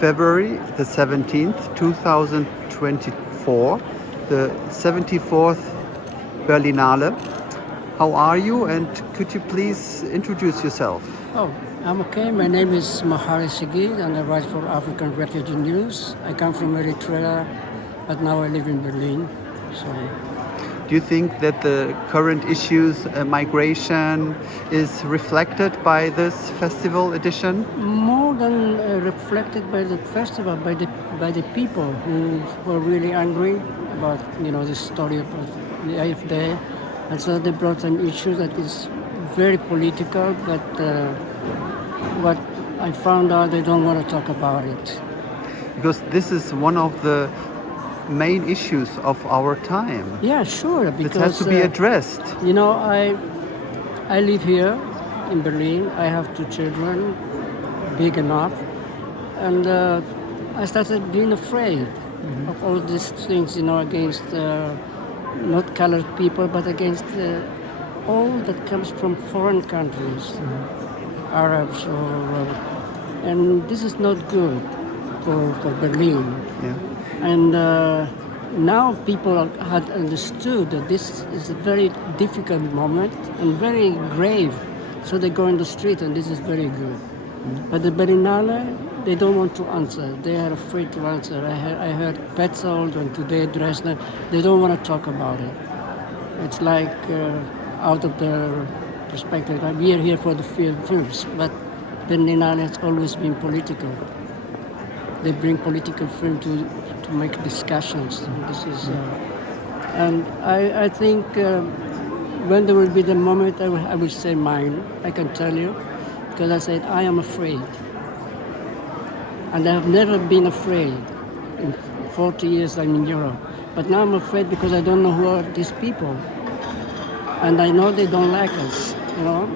February the 17th, 2024, the 74th Berlinale. How are you, and could you please introduce yourself? Oh, I'm okay. My name is Mahari Sigid and I write for African Refugee News. I come from Eritrea, but now I live in Berlin. So, Do you think that the current issues, migration, is reflected by this festival edition? more than reflected by the festival, by the people who were really angry about the story of the AfD, and so they brought an issue that is very political. But what I found out, they don't want to talk about it. Because this is one of the main issues of our time. Yeah, sure. It Because has to be addressed. I live here in Berlin. I have 2 children, big enough, and I started being afraid of all these things, against not colored people, but against all that comes from foreign countries, Arabs, and this is not good for Berlin. Yeah. And now people had understood that this is a very difficult moment and very grave. So they go in the street, and this is very good. But the Berlinale, they don't want to answer. They are afraid to answer. I heard Petzold and today Dresden, they don't want to talk about it. It's like out of their perspective. Like, we are here for the films, but Berlinale has always been political. They bring political film to make discussions. This is, and I think when there will be the moment, I will say mine. I can tell you, because I said I am afraid, and I have never been afraid. In 40 years I'm in Europe, but now I'm afraid because I don't know who are these people, and I know they don't like us.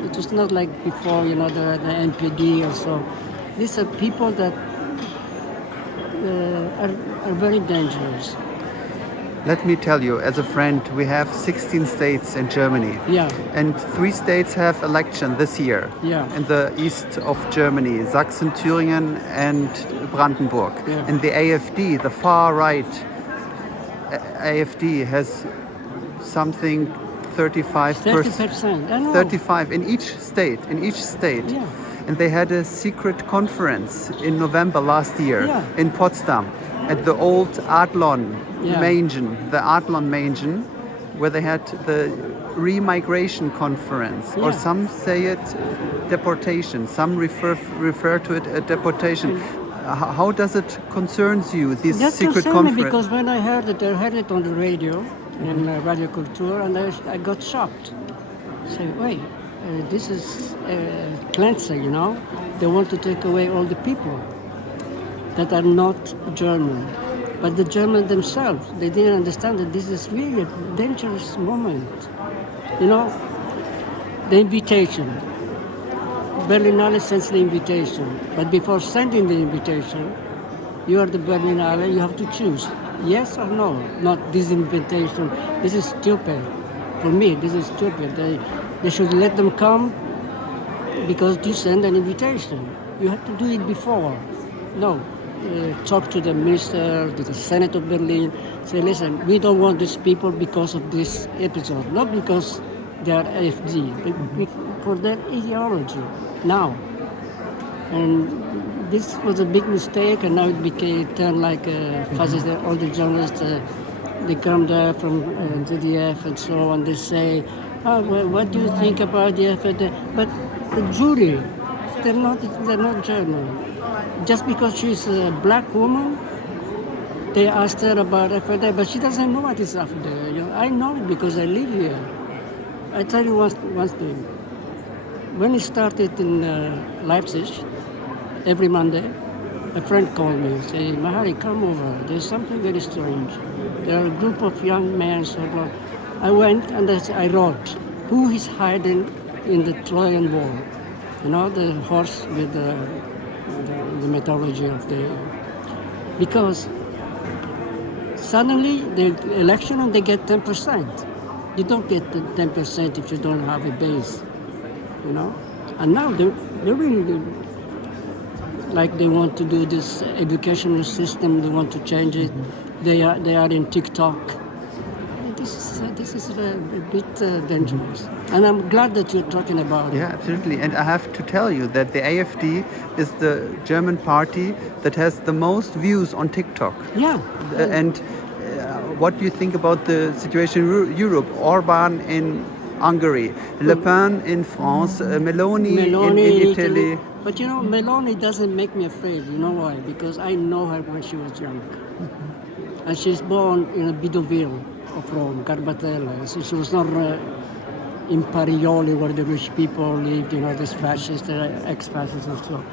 It was not like before. The NPD or so. These are people that are very dangerous. Let me tell you, as a friend, we have 16 states in Germany. Yeah. And 3 states have election this year. Yeah. In the east of Germany, Sachsen, Thüringen and Brandenburg. Yeah. And the AfD, the far right AfD, has something 35%. 30%. I know. 35 in each state. Yeah. And they had a secret conference in November last year Yeah. in Potsdam at the old Adlon Yeah. Mansion, where they had the remigration conference, or Yeah. some say it deportation, some refer to it as deportation. How does it concerns you, this That secret concerned me conference? because when I heard it, I heard it on the radio, in Radio Kultur, and I got shocked. Say, wait, this is cleanser, They want to take away all the people that are not German. But the Germans themselves, they didn't understand that this is really a dangerous moment. The invitation. Berlinale sends the invitation. But before sending the invitation, you are the Berlinale, you have to choose. Yes or no? Not this invitation. This is stupid. For me, this is stupid. They should let them come because you send an invitation. You have to do it before. No. Talk to the minister, to the Senate of Berlin, say, listen, we don't want these people because of this episode, not because they are AfD, but for their ideology now. And this was a big mistake, and now it turned like fascist. All the journalists, they come there from ZDF and so on, they say, well, what do you think about the AfD? But the jury, they're not German. Just because she's a black woman, they asked her about AfD, but she doesn't know what is AfD. I know it because I live here. I tell you one thing. When it started in Leipzig, every Monday, a friend called me and said, Mahari, come over. There's something very strange. There are a group of young men. So I went and I wrote, who is hiding in the Trojan War? The horse with the mythology of the... Because suddenly the election and they get 10%. You don't get the 10% if you don't have a base, And now they're really like they want to do this educational system, they want to change it. They are in TikTok. This is a bit dangerous. And I'm glad that you're talking about Yeah, it. absolutely. And I have to tell you that the AfD is the German party that has the most views on TikTok. Yeah. And what do you think about the situation in Europe? Orban in Hungary, Le Pen in France, Meloni, in Italy. But you know, Meloni doesn't make me afraid. You know why? Because I know her when she was young. And she's born in Bidoville of Rome, Garbatella. So she was not in Parioli where the rich people lived, you know, this fascist, ex-fascists and so.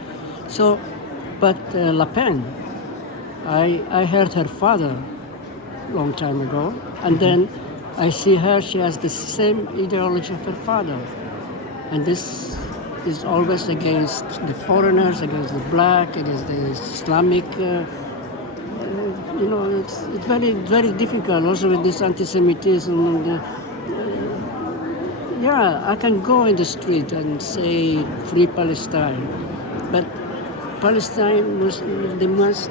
So, but Le Pen, I heard her father long time ago, and then I see her, she has the same ideology of her father. And this is always against the foreigners, against the black, against the Islamic. You know, it's very, very difficult also with this anti-Semitism. And, yeah, I can go in the street and say free Palestine, but Palestine must, they must,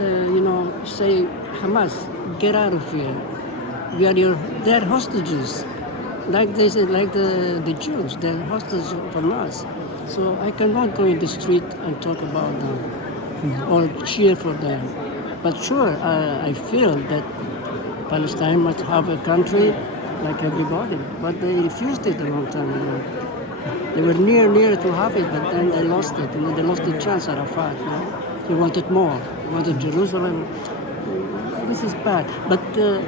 you know, say Hamas, get out of here. We are they're hostages, like they say, like the Jews, they're hostages from us. So I cannot go in the street and talk about them or cheer for them. But sure, I feel that Palestine must have a country like everybody, but they refused it a long time ago. They were near to have it, but then they lost it. You know, they lost the chance, Arafat. You know? He wanted more. He wanted Jerusalem. This is bad. But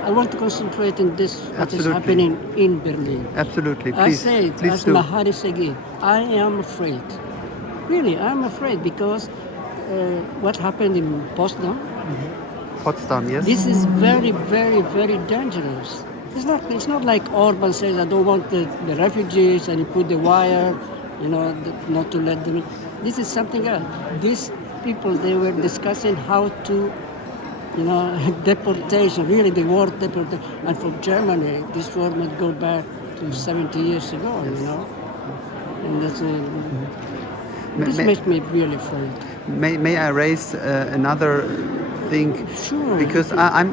I want to concentrate on this, what is happening in Berlin. Absolutely, I please, say it please as do. Mahari Segi. I am afraid. Really, I'm afraid because what happened in Potsdam, Potsdam, yes? this is very, very, very dangerous. It's not like Orban says, I don't want the refugees, and he put the wire, you know, not to let them in. This is something else. These people, they were discussing how to, you know, deportation, really the war deportation. And for Germany, this war might go back to 70 years ago, you know. And that's, this makes me really afraid. May I raise another thing? Sure. Because I'm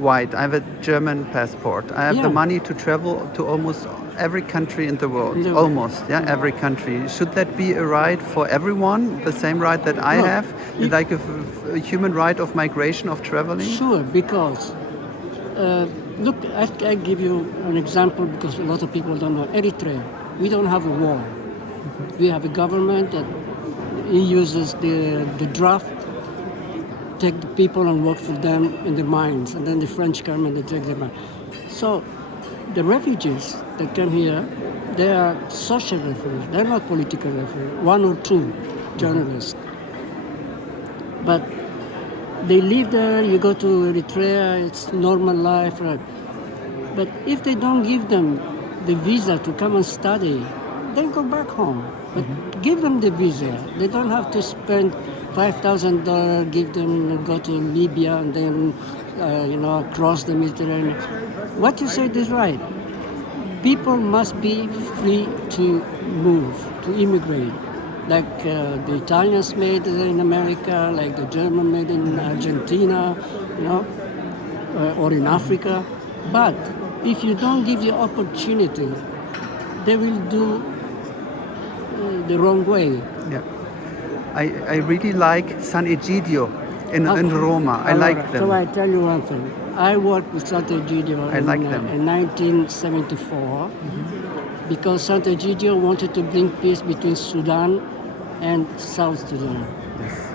white. I have a German passport. I have Yeah. the money to travel to almost every country in the world. In the world. Almost, yeah, every country. Should that be a right for everyone? The same right that I No, have, like a human right of migration, of traveling? Sure, because look, I give you an example because a lot of people don't know. Eritrea, we don't have a war. We have a government that uses the draft, take the people and work for them in the mines, and then the French come and they take them out. So the refugees that come here, they are social refugees. They're not political refugees. One or two journalists. But they live there, you go to Eritrea, it's normal life. Right? But if they don't give them the visa to come and study, they go back home. But give them the visa. They don't have to spend $5,000, give them, go to Libya and then, you know, cross the Mediterranean. What you said is right. People must be free to move, to immigrate. Like the Italians made in America, like the German made in Argentina, you know, or in Africa. But if you don't give the opportunity, they will do the wrong way. Yeah. I really like San Egidio in Roma. I like them. So I tell you one thing. I worked with Sant'Egidio in 1974 because Sant'Egidio wanted to bring peace between Sudan and South Sudan. Yes.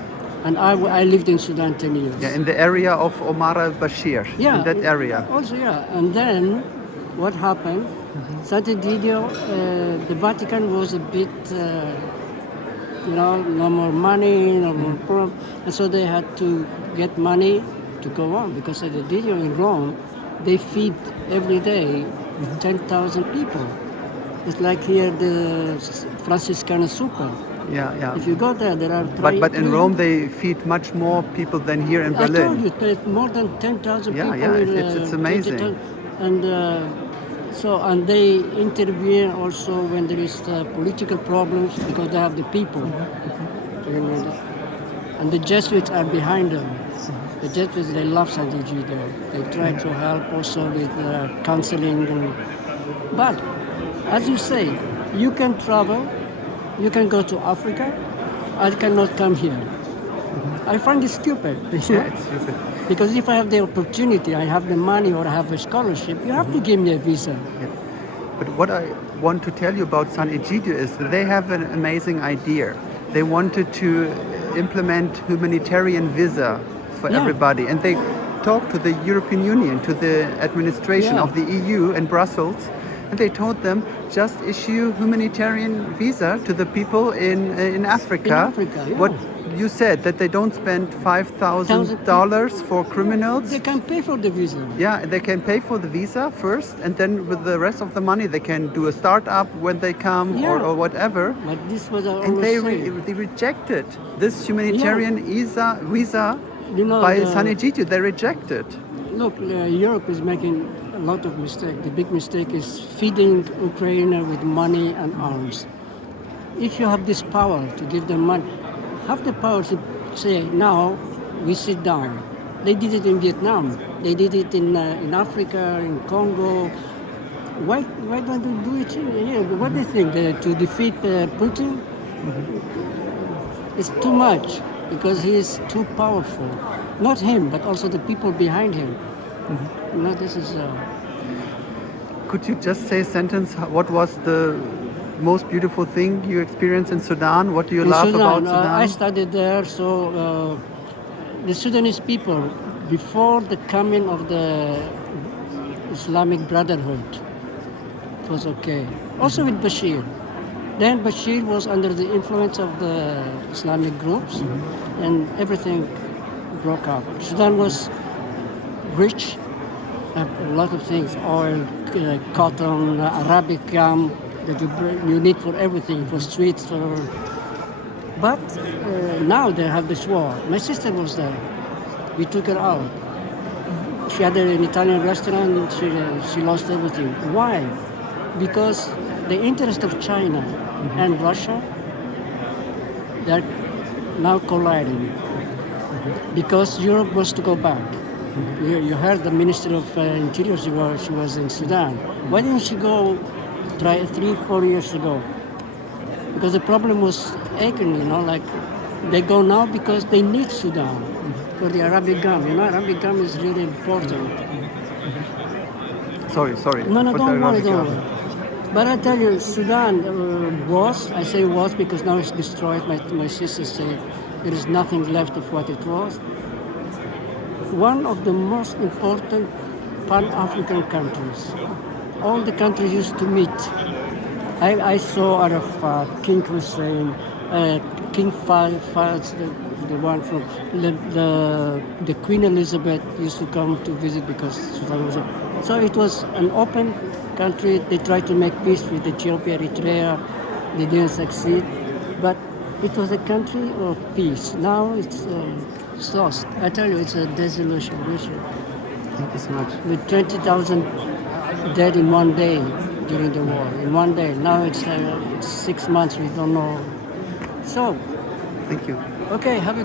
And I lived in Sudan 10 years. Yeah, in the area of Omar al-Bashir. Yeah, in that area. Also, yeah. And then what happened? Sant'Egidio, the Vatican was a bit, you know, no more money, no more problem. And so they had to get money to go on because Sant'Egidio in Rome, they feed every day 10,000 people. It's like here the Franciscan Super. Yeah. If you go there, there are But in Rome they feed much more people than here in Berlin. I told you, there's more than 10,000 people. Yeah, it's amazing. And and they intervene also when there is political problems because they have the people. You know, and the Jesuits are behind them. The Jesuits, they love Sant'Egidio. They try to help also with counseling. But as you say, you can travel, you can go to Africa, I cannot come here. I find it stupid. You know? Yeah, it's stupid. Because if I have the opportunity, I have the money or I have a scholarship, you have to give me a visa. But what I want to tell you about San Egidio is that they have an amazing idea. They wanted to implement humanitarian visa for Yeah. everybody, and they talked to the European Union, to the administration Yeah. of the EU in Brussels, and they told them just issue humanitarian visa to the people in Africa. In Africa, yeah. What you said, that they don't spend $5,000 for criminals. They can pay for the visa. Yeah, they can pay for the visa first, and then with the rest of the money, they can do a startup when they come Yeah. or whatever. But this was I And they, always say. they rejected this humanitarian visa You know, by the- San Egidio. They rejected. Look, Europe is making a lot of mistakes. The big mistake is feeding Ukraine with money and arms. If you have this power to give them money, have the power to say, now we sit down. They did it in Vietnam. They did it in Africa, in Congo. Why don't they do it here? What do you think? To defeat Putin? It's too much because he is too powerful. Not him, but also the people behind him. You know, this is. Could you just say a sentence? What was the most beautiful thing you experienced in Sudan? What do you In love Sudan, about Sudan? I studied there, so the Sudanese people, before the coming of the Islamic Brotherhood, it was okay. Also with Bashir. Then Bashir was under the influence of the Islamic groups, and everything broke up. Sudan was rich, a lot of things, oil, cotton, Arabic gum, that you need for everything, for sweets, for... But now they have this war. My sister was there. We took her out. She had an Italian restaurant, she lost everything. Why? Because the interest of China and Russia, they're now colliding. Because Europe wants to go back. You heard the Minister of Interior, she was in Sudan. Why didn't she go 3-4 years ago? Because the problem was aching, you know, like they go now because they need Sudan for the Arabic gum. You know, Arabic gum is really important. Sorry. No, for don't the worry, Arabic don't gum. worry. But I tell you, Sudan I say was because now it's destroyed. My sister said there is nothing left of what it was. One of the most important Pan-African countries. All the countries used to meet. I saw Arafat, King Hussein, King Fahd, the one from the Queen Elizabeth used to come to visit because Sudan was. So it was an open country. They tried to make peace with Ethiopia, Eritrea. They didn't succeed, but it was a country of peace. Now it's lost. I tell you, it's a desolation. Thank you so much. With 20,000 dead in one day during the war. In one day. Now it's 6 months. We don't know. So, Thank you. okay. Have a